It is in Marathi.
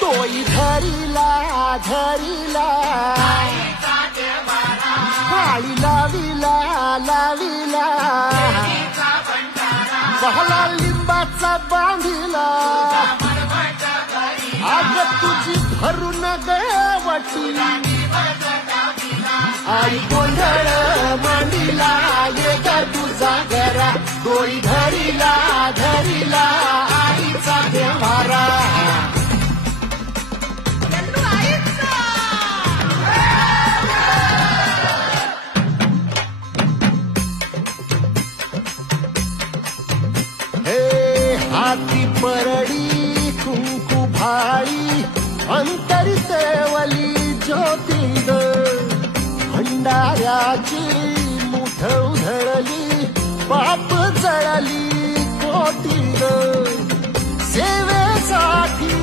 डोई धरिला धरिला काळी लाविला लाविला बहला लिंबाचा बांधिला आग तुझी भरून गवटी आई गोंधळ मांडिला ये ग तुझा घरा डोई धरिला धरिला आईचा देवारा हाती परडी कुंकू भाई अंतरी सेवली ज्योती ग भंडाऱ्याची मुठ उधळली पाप जळली कोटी ग सेवेसाठी